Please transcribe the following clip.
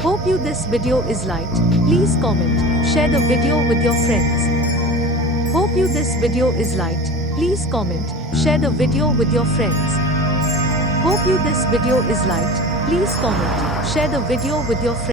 Hope you this video is liked. Please comment, share the video with your friends. Hope you this video is liked. Please comment, share the video with your friends. Hope you this video is liked. Please comment, share the video with your friends.